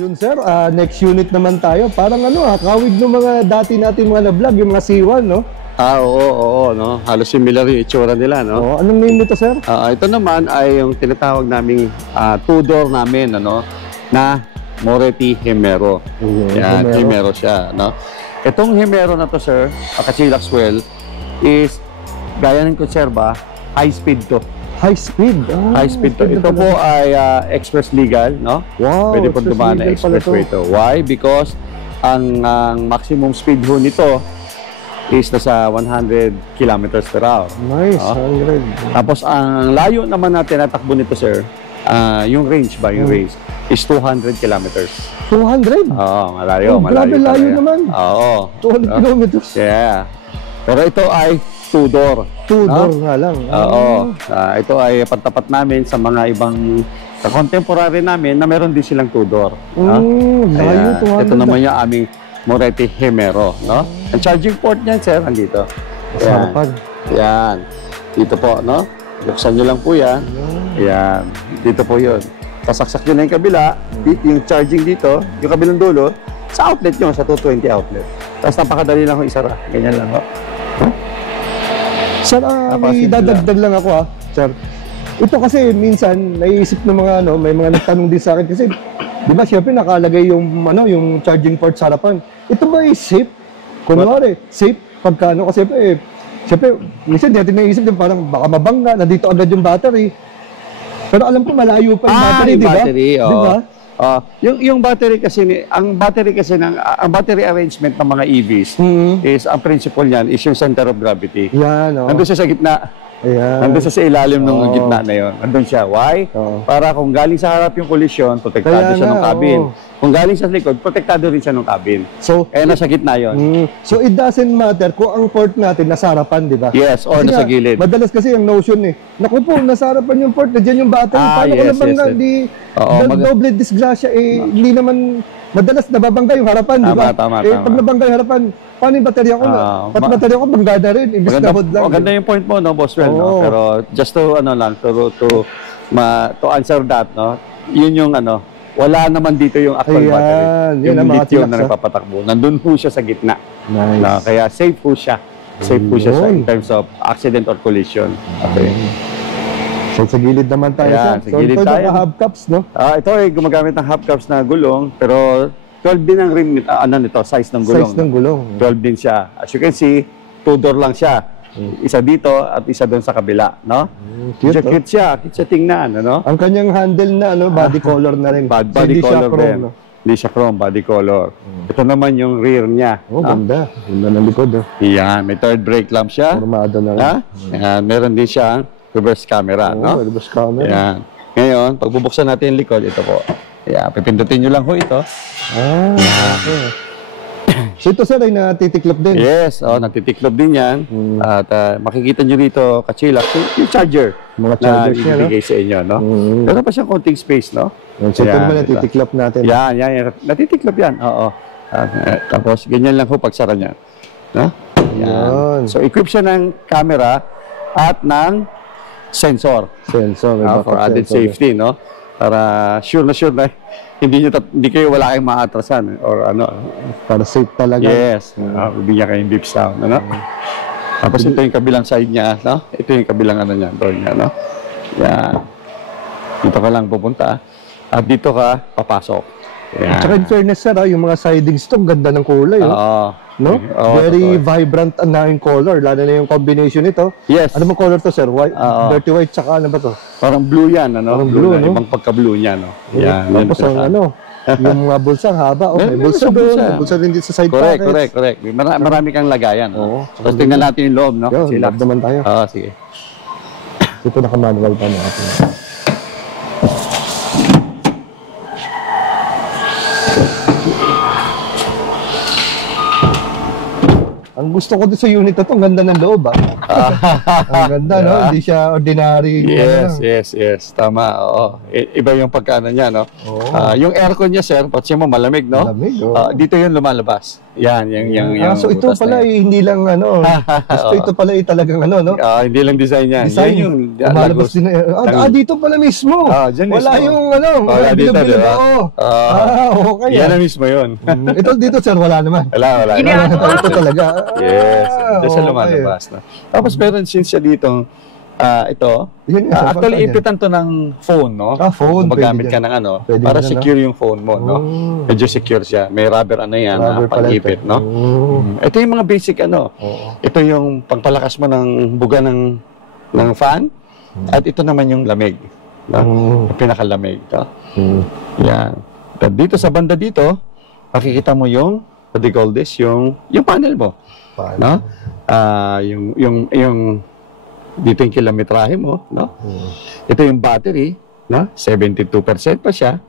Yun sir, next unit naman tayo. Parang kawig ng mga dati natin mga na-vlog, yung mga C1, no? Oo, no? Halos similar yung itsura nila, no? Oo, anong name nito, sir? Ito naman ay yung tinatawag naming two-door namin, ano? Na Moretti Hemero. Yan, Hemero siya, no? Itong Hemero na to, sir, Kachilaxwell, is, gaya ng konserba, high speed to. High speed? High speed to. Ito po ay express legal, no? Wow, pwede po dumaan na expressway to. Why? Because ang maximum speed ho nito is nasa 100 kilometers per hour. Nice, 100. Tapos ang layo naman na tinatakbo nito, sir, yung range ba, yung range, is 200 kilometers. 200? Oo, malayo, grabe layo naman. Oo. 200 kilometers. Yeah. Pero ito ay two-door. Two-door nga lang. Oo. Ito ay pantapat namin sa mga ibang contemporary namin na meron din silang two-door. Layo, 200. Ito naman yung aming Moretti Hemero, no? Ang charging port niyan, sir, andito. Sarapan. Yan. Dito po, no? Buksan nyo lang po yan. Yan. Dito po yun. Sasaksak nyo na yung kabila, yung charging dito, yung kabilang dulo, sa outlet nyo, sa 220 outlet. Tapos napakadali lang kung isara. Ganyan lang, no? Sir, may dadagdag lang ako, sir. Ito kasi minsan, naiisip ng mga, may mga nagtanong din sa akin kasi, di ba, syempre nakalagay yung, yung charging port sa harapan. Ito ba ay safe? Kunwari, safe pagka, kasi syempre, minsan natin naiisip din parang baka mabangga, nandito agad yung battery. Pero alam ko malayo pa yung battery, di ba? Di ba? Yung battery kasi, ang battery arrangement ng mga EVs is, ang principle niyan is yung center of gravity. Yan, nandun siya sa gitna. Ayan. Nandun siya sa ilalim ng gitna na yun. Nandun siya. Why? Para kung galing sa harap yung collision, protektado siya ng cabin. Kung galing sa likod, protektado rin siya ng cabin. So, nasa gitna yun. So, it doesn't matter kung ang port natin nasa harapan, di ba? Yes, o nasa gilid. Madalas kasi yung notion naku po, nasa harapan yung port, nandiyan yung battery. Paano ko naman doble disgrasya, hindi naman, madalas nababangga yung harapan, di ba? Tama. Pag nabangga yung harapan, paano yung baterya ko? Pati baterya ko, banggada rin, imbis na hod lang. Maganda yung point mo, no, Boss Well, no? Pero just to, to answer that, no, yun yung, wala naman dito yung actual battery. Yung lithium na nagpapatakbo. Nandun po siya sa gitna. Nice. Kaya safe po siya. Safe po siya in terms of accident or collision. Okay. So, sa gilid naman tayo, sir. Sa gilid ito tayo. yung hubcaps, no? Ito ay gumagamit ng hubcaps na gulong, pero 12 din ang rim, nito, size ng gulong. Size ng gulong. 12 din siya. As you can see, two-door lang siya. Isa dito at isa doon sa kabila, no? Cute siya tingnan, ano? Ang kanyang handle na, body color na rin. Body color din. Hindi siya chrome, body color. Ito naman yung rear niya. Ganda. Ganda ng likod, Yan, may third brake lamp siya. Formado na rin. Yan, meron din siyang reverse camera, no? Reverse camera. Yan. Ngayon, pag bubuksan natin yung likod, ito po. Yan, pipindutin nyo lang ho ito. Okay. So ito, sir, ay natitiklop din? Yes, natitiklop din yan. At makikita nyo rito, kachilak, yung charger. Mga chargers na ibigay sa inyo, no? Meron pa siyang konting space, no? So ito naman natitiklop natin. Yan. Natitiklop yan, oo. Tapos, ganyan lang ho pagsara niya. No? Yan. So, equip siya ng camera at ng sensor. For added safety, no? Para sure na hindi kayo wala kayong maatrasan or para safe talaga. Yes. Bibigyan kayong beeps down, ano? Tapos ito yung kabilang side niya, no? Ito yung kabilang niya, door niya, no? Yan. Dito ka lang pupunta at dito ka papasok. Yan. At saka in fairness, sir, yung mga sidings ito, ganda ng kulay, no? Very vibrant na yung color, lalo na yung combination nito. Yes. Ano bang color to, sir? White, dirty white, tsaka ano ba to? Parang blue yan, ano? Parang blue, no? Ibang pagka-blue niya, no? Yan. Tapos ang yung mga bulsa, haba. May bulsa doon. May bulsa din dito sa side pockets. Correct. Marami kang lagayan. Tapos tingnan natin yung loob, no? Yun, loob naman tayo. Sige. Ito naka-manual pa natin. Ang gusto ko sa unit na to, ang ganda ng loob, Ang ganda, no? Hindi siya ordinary. Yes. Tama, oo. Iba yung pagkano niya, no? Yung aircon niya, sir, patsi mo malamig, no? Malamig, dito yung lumalabas. Yan, yung so ito butas pala na yan. hindi lang ano, ito pala talagang ano, no? Hindi lang design yan. Design, Yan yung lumalabas din. Dito pala mismo. Dyan Wala mismo. yung ano, Wala dito, bilog-bilog. diba? Okay. Yan na mismo yun. Ito dito, sir, wala naman. Wala. Ito talaga. Yes. Diyan siya okay. lumalabas. No? Tapos meron since siya ditong ito. Actually, ipitan to ng phone, no? Phone. Magamit ka ng ano, para secure yung phone mo, no? Medyo secure siya. May rubber ano yan, pang-ipit, no? Ito yung mga basic ano. Ito yung pangpalakas mo ng buga ng fan. At ito naman yung lamig. No? Pinakalamig. No? Yan. At dito sa banda dito, makikita mo yung, what do you call this? Yung panel mo. No? Yung dito yung kilometrahe mo, no? Ito yung battery, no? 72% pa siya,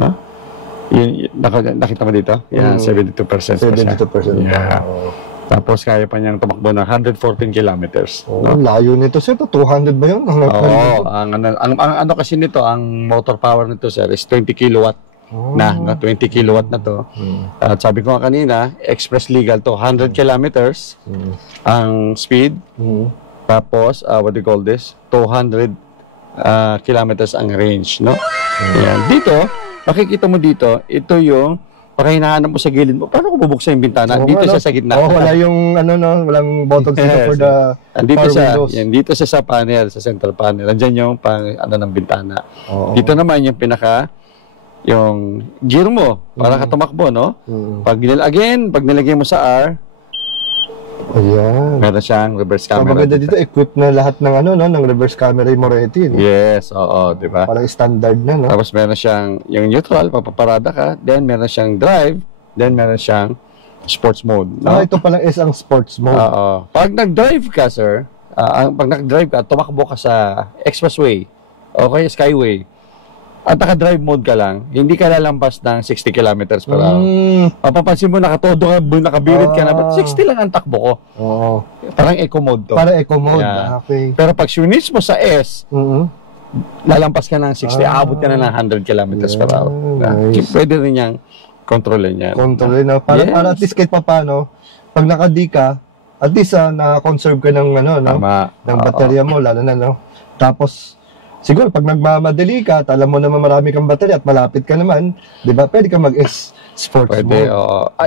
no? Nakita mo dito? Yan, 72% pa siya. 72%. Yeah. Tapos kaya pa niyang tumakbo na 114 kilometers. No? Layo nito, sir. 200 ba yun? Ang ano kasi nito, ang motor power nito, sir, is 20 kilowatt. Na 20 kilowatt na to. At sabi ko nga kanina, express legal to, 100 kilometers ang speed. Tapos, what do you call this? 200 kilometers ang range, no? Ayan. Dito, makikita mo dito, ito yung, pag hinahanap mo sa gilid mo, paano ko bubuksan yung bintana? Dito siya sa gitna. Wala yung, walang buttons dito for the dito power windows. Yan, dito siya sa panel, sa central panel. Andyan yung ng bintana. Dito naman yung yung gear mo, para ka tumakbo, no? Pag nilagay mo sa R, ayan. Meron siyang reverse camera. Maganda dito, equipped na lahat ng ng reverse camera yung Moretti. No? Yes, di ba? Parang standard na, no? Tapos meron siyang yung neutral, papaparada ka, then meron siyang drive, then meron siyang sports mode. No? Ito pala is ang sports mode. Pag nag-drive ka, sir, pag nag-drive ka, tumakbo ka sa expressway, okay, skyway, at naka-drive mode ka lang, hindi ka lalampas ng 60 kilometers per hour. Papapansin mo, nakatodo ka, nakabirit ka na, but 60 lang ang takbo ko. Parang eco mode to. Parang eco mode, okay. Pero pag switch mo sa S, lalampas ka ng 60, aabot ka na ng 100 kilometers per hour. Nice. Pwede rin niyang kontrolin yan. Kontrolin na. Para at least kahit pa paano, pag naka-D ka, at least na-conserve ka ng, ng baterya mo, lalo na, no? Tapos, siguro, pag nagmamadali ka at alam mo naman marami kang baterya at malapit ka naman, di ba, pwede ka mag-sports mode.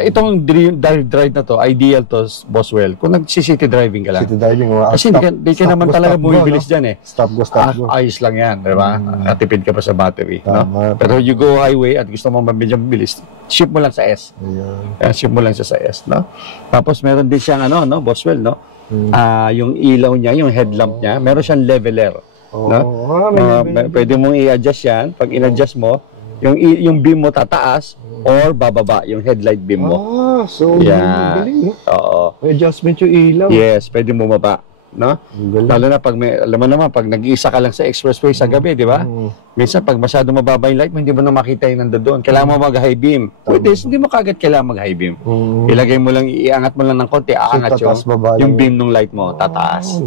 Itong drive na to, ideal to, Boswell, kung nag-city driving ka lang. City driving, kasi di ka naman talaga bumibilis dyan, eh. Stop go. Ayos lang yan, di ba? Katipid ka pa sa battery. No? Pero you go highway at gusto mo mabilis, shift mo lang sa S. Shift mo lang siya sa S, no? Tapos meron din siyang, Boswell, no? Yung ilaw niya, yung headlamp niya, meron siyang leveler. Pwede mong i-adjust yan. Pag in-adjust mo, yung beam mo tataas or bababa, yung headlight beam mo. So galing. May adjustment yung ilaw. Yes, pwede mo maba. No? Lalo na pag alam mo naman, pag nag-iisa ka lang sa expressway sa gabi, di ba? Minsan, pag masyado mababa yung light mo, hindi mo na makita yung nandoon. Kailangan mo mag-high beam. Pwede, hindi mo kagad kailangan mag-high beam. Ilagay mo lang, iangat mo lang ng konti, aangat yung beam ng light mo, tataas.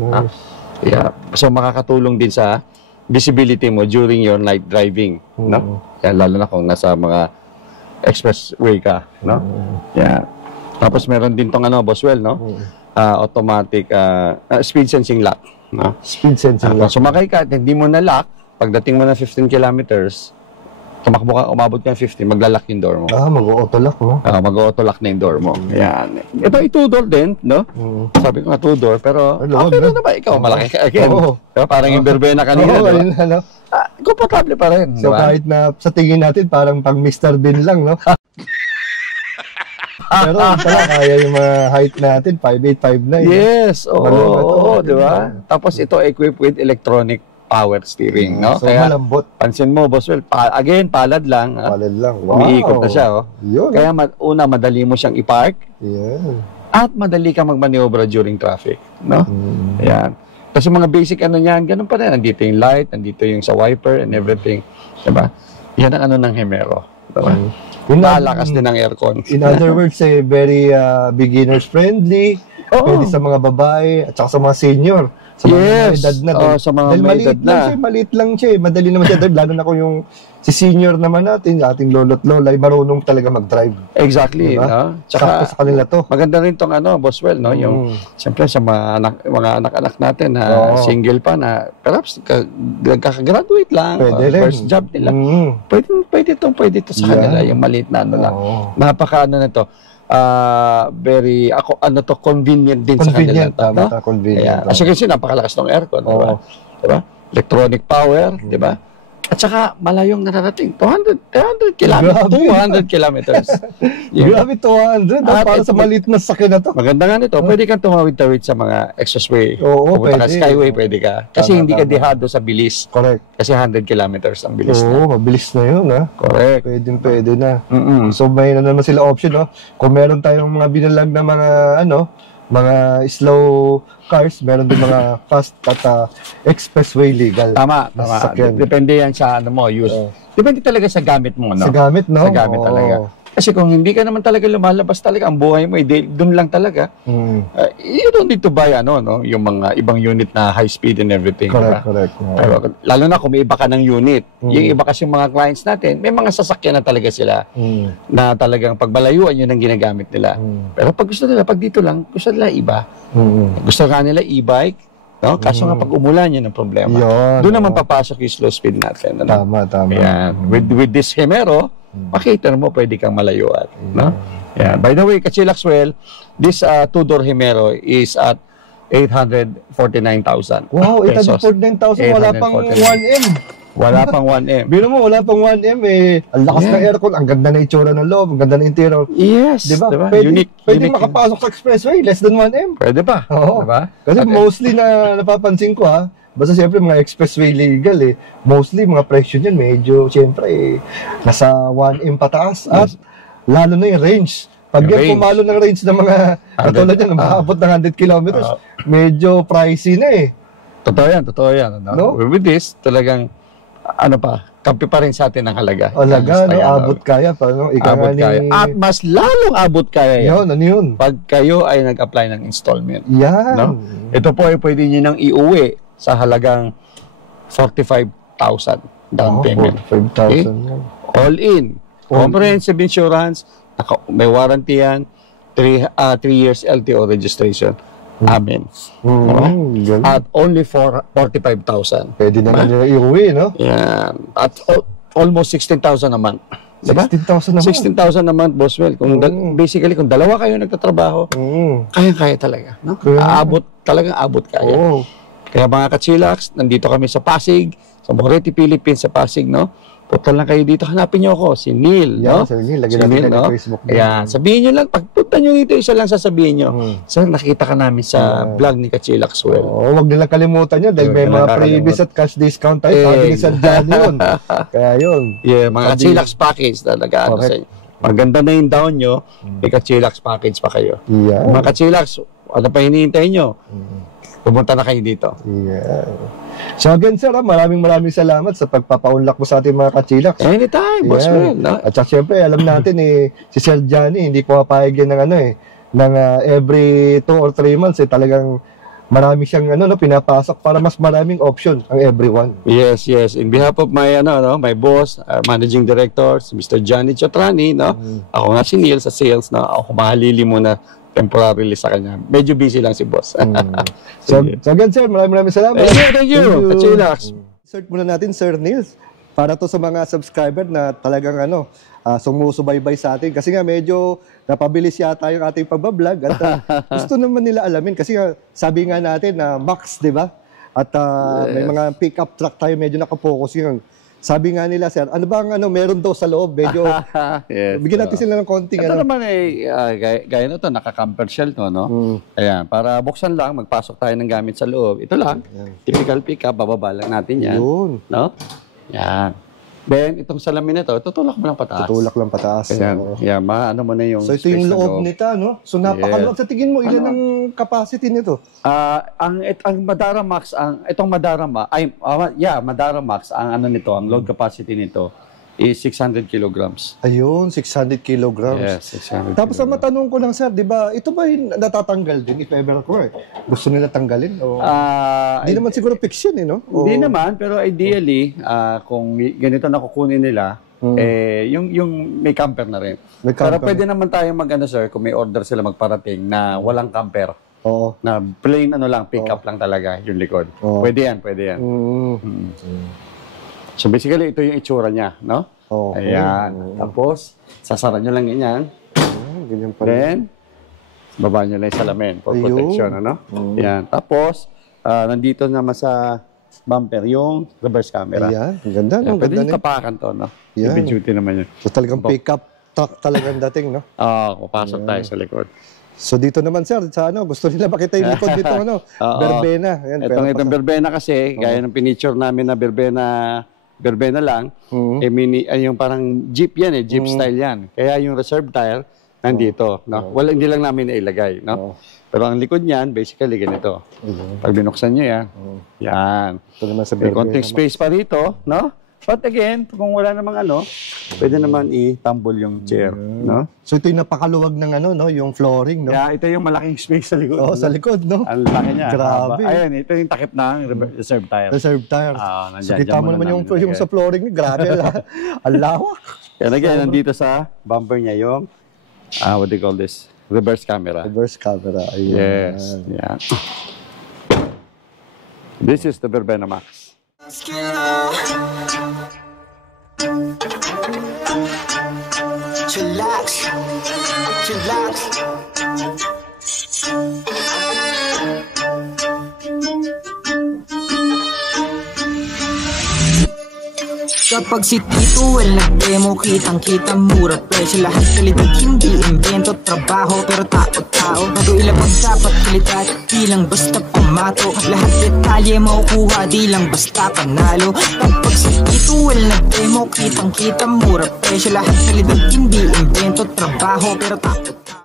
So, makakatulong din sa visibility mo during your night driving. No? Lalo na kung nasa mga expressway ka. No? Tapos, meron din tong Boswell, no? Automatic speed sensing lock. No? Speed sensing lock. Sumakay ka at hindi mo na lock, pagdating mo na 15 kilometers, tumakbo ka, umabot ka ng 50, maglalak yung door mo. Mag-auto lock, no? Mag-auto lock na yung door mo. Yan. Ito ay two-door din, no? Sabi ko nga two-door, pero pero na ba ikaw? Malaki ka again. Parang yung verbena kanina, diba? Komportable pa rin, so, kahit na sa tingin natin, parang pang Mr. Bean lang, no? Pero pala, kaya yung mga height natin, 5'8", 5'9". Yes, di ba? Tapos ito equipped with electronic power steering, no? So, kaya malambot. Pansin mo, Boswell, again, palad lang. Palad lang, wow. Umiikot na siya, Yun, kaya madali mo siyang i-park. At madali ka magmaniobra during traffic, no? Ayan. Kasi mga basic niyan, ganun pa rin. Nandito yung light, nandito yung sa wiper and everything. Diba? Yan ang ng Hemero. Diba? Malakas din ang aircon. In other words, very beginners friendly. Pwede sa mga babae at saka sa mga senior. Sa mga edad na. Sa mga dahil edad na. Maliit lang siya eh. Madali naman siya. Lalo na kung yung si senior naman natin, ating lolo't lola, ay marunong talaga mag-drive. Exactly. Diba? No? Tsaka sa kanila to. Maganda rin tong Boswell, no? Yung, siyempre sa mga anak-anak natin na single pa na perhaps nagkakagraduate lang. First job nila. Pwede to sa kanila, yung maliit na lang. Napaka na to. Very convenient din sa kanila. Convenient. As you can see, napakalakas ng aircon, diba? Electronic power, diba? At saka malayong nararating 200 kilometers. Grabe 200 para sa maliit na sakyan na to. Maganda nga nito, pwede kang tumawid-tawid sa mga expressway. Pumunta ka skyway, pwede ka. Kasi hindi ka dehado sa bilis. Correct. Kasi 100 kilometers ang bilis na. Mabilis na yun, ha? Correct. Pwede na. So may na naman sila option, no? Kung meron tayong mga binalag na mga slow cars, meron din mga fast at expressway legal. Tama. Depende yan sa use. Depende talaga sa gamit mo, no? Sa gamit, no? Sa gamit talaga. Kasi kung hindi ka naman talaga lumalabas talaga, ang buhay mo, doon lang talaga. You don't need to buy, yung mga ibang unit na high speed and everything. Correct. Pero, lalo na kung may iba ka ng unit. Yung iba kasi mga clients natin, may mga sasakyan na talaga sila na talagang pagbalayuan yun ang ginagamit nila. Pero pag gusto nila, pag dito lang, gusto nila iba. Gusto nga nila e-bike, no? Kaso nga pag umulan, yun ang problema. Doon naman papasok yung slow speed natin. Tama. Yan. With this Hemero, makita mo, pwede kang malayuan. No? Yeah. By the way, Kachilaxwell, this two-door Hemero is at 849,000. Wow, 849,000. Wala pang 1M. Wala pang 1M. Biro mo, wala pang 1M eh. Ang lakas ng aircon, ang ganda na itsura ng loob, ang ganda ng interior. Yes. Diba? Unique. Pwede makapasok sa expressway, less than 1M. Pwede pa. Oo. Diba? Kasi mostly na napapansin ko basta siyempre mga expressway legal mostly mga presyo niyan medyo siyempre nasa 1M pataas at lalo na yung range. Pag yan pumalo ng range ng mga katulad yan, maabot ng 100 kilometers, medyo pricey na Totoo yan. No? With this, talagang kampi pa rin sa atin ang halaga. Abot kaya. Abot kaya. At mas lalong abot kaya yan. Ano yun? Pag kayo ay nag-apply ng installment. Yan. No? Ito po ay pwede nyo nang iuwi sa halagang 45,000 down payment. 45,000. All in. Comprehensive insurance, may warranty yan, 3 years LTO registration. Amen. At only for 45,000. Pwede na nila iuwi, no? Yan. At almost 16,000 a month. Diba? 16,000 a month? 16,000 a month, Boswell. Basically, kung dalawa kayo nagtatrabaho, kaya talaga. No? Abot kaya. Kaya mga Kachilax, nandito kami sa Pasig, sa Moretti, Philippines, sa Pasig, no? Punta lang kayo dito, hanapin niyo ako, si Neil, no? Sir Neil, lagi natin no? Facebook. Ayan, sabihin niyo lang, pagpunta niyo dito, isa lang sasabihin niyo. Sir, nakita ka namin sa vlog ni Kachilaxwell. Huwag nilang kalimutan yun, dahil may mga freebies at cash discount tayo, sabi ni San Jan yun. Kaya yun. Yeah, mga Kachilax package talaga, sa inyo. Maganda na yung down nyo, may Kachilax package pa kayo. Mga Kachilax, ano pa hinihintay nyo? Pumunta na kayo dito. So again, sir, maraming salamat sa pagpapaunlak mo sa ating mga Kachilax. Anytime, Boswell. No? At siyempre, alam natin si Sir Johnny, hindi pumapayag yan ng every 2 or 3 months talagang marami siyang pinapasok para mas maraming option ang everyone. Yes. In behalf of my my boss, managing director, si Mr. Johnny Chotrani, no? Ako nga si Neil sa sales, no? Ako mahalili muna temporarily sa kanya. Medyo busy lang si boss. So again, sir, maraming salamat. Thank you. Kachilax. Search muna natin, Sir Neil, para to sa mga subscriber na talagang sumusubaybay sa atin. Kasi nga medyo napabilis yata yung ating pagbablog at gusto naman nila alamin. Kasi nga, sabi nga natin na Max, di ba? At may mga pick-up truck tayo, medyo nakapokus yun. Sabi nga nila, sir, ano bang meron daw sa loob? Medyo, bigyan natin sila ng konting ito naman gaya na ito, naka-camper shell to, no? Ayan, para buksan lang, magpasok tayo ng gamit sa loob. Ito lang, typical pick-up, bababa lang natin yan. No? Yan. Then, itong salamin na ito, tutulak mo lang pataas. Tutulak lang pataas. Ayan, mo na yung so, ito yung loob nito, no? So, napakaluwag. Sa tingin mo, ilan ang capacity nito? Ang Madara Max, Madara Max, ang nito, ang load capacity nito is 600 kilograms. Ayun, 600 kilograms. Yes, 600 Tapos ang kilograms. matanong ko lang, sir, di ba, ito ba yung natatanggal din if ever ko gusto nila tanggalin? O... Hindi naman siguro fix yun, no? Hindi naman, pero ideally, kung ganito na kukunin nila, yung may camper na rin. Pero pwede naman tayo mag-ano, sir, kung may order sila magparating na walang camper. Oo. Na plain ano lang, pick up lang talaga yung likod. Pwede yan, pwede yan. So basically, ito yung itsura niya, no? Ayan. Tapos, sasara nyo lang ganyan. Ganyan pa rin. Then, baba nyo lang yung salamin for protection, ano? Ayan. Tapos, nandito naman sa bumper yung reverse camera. Ayan, ang ganda, no? Pwede Ganda yung tapakan to, no? Heavy duty naman yun. So talagang pick up talagang dating, no? Papasok tayo sa likod. So dito naman, sir, sa ano, gusto nila makita yung likod dito, ano? Verbena. Ayan, Itong verbena kasi, gaya ng pinicture namin na verbena lang, yung parang jeep yan Jeep style yan. Kaya yung reserve tire, nandito, no? Hindi lang namin nailagay, no? Pero ang likod niyan, basically ganito. Pag binuksan nyo yan, yan. Ito naman sa verbena. May konting space pa rito, no? But again, kung wala namang ano, pwede naman i-tumble yung chair, no? So ito yung napakaluwag ng ano, no? Yung flooring, no? Yeah, ito yung malaking space sa likod. Sa likod, no? Ang laki niya. Grabe. Ayun, ito yung takip ng reserve tire. Reserve tire. So kita mo naman yung sa flooring, grabe, ang lawak. Yan again, nandito sa bumper niya yung, what do you call this? Reverse camera. Reverse camera, ayun. Yes, yeah. This is the Verbena Max. Chillax, chillax. Kapag si Tito Well nag-demo, kitang-kita mura presyo. Lahat kalidad, hindi invento, trabaho, pero tao-tao. Bago ilabag dapat kalidad, di lang basta pamato. Lahat detalye makukuha, di lang basta panalo. Kapag si Tito Well nag-demo, kitang-kita mura presyo. Lahat kalidad, hindi invento, trabaho, pero tao-tao.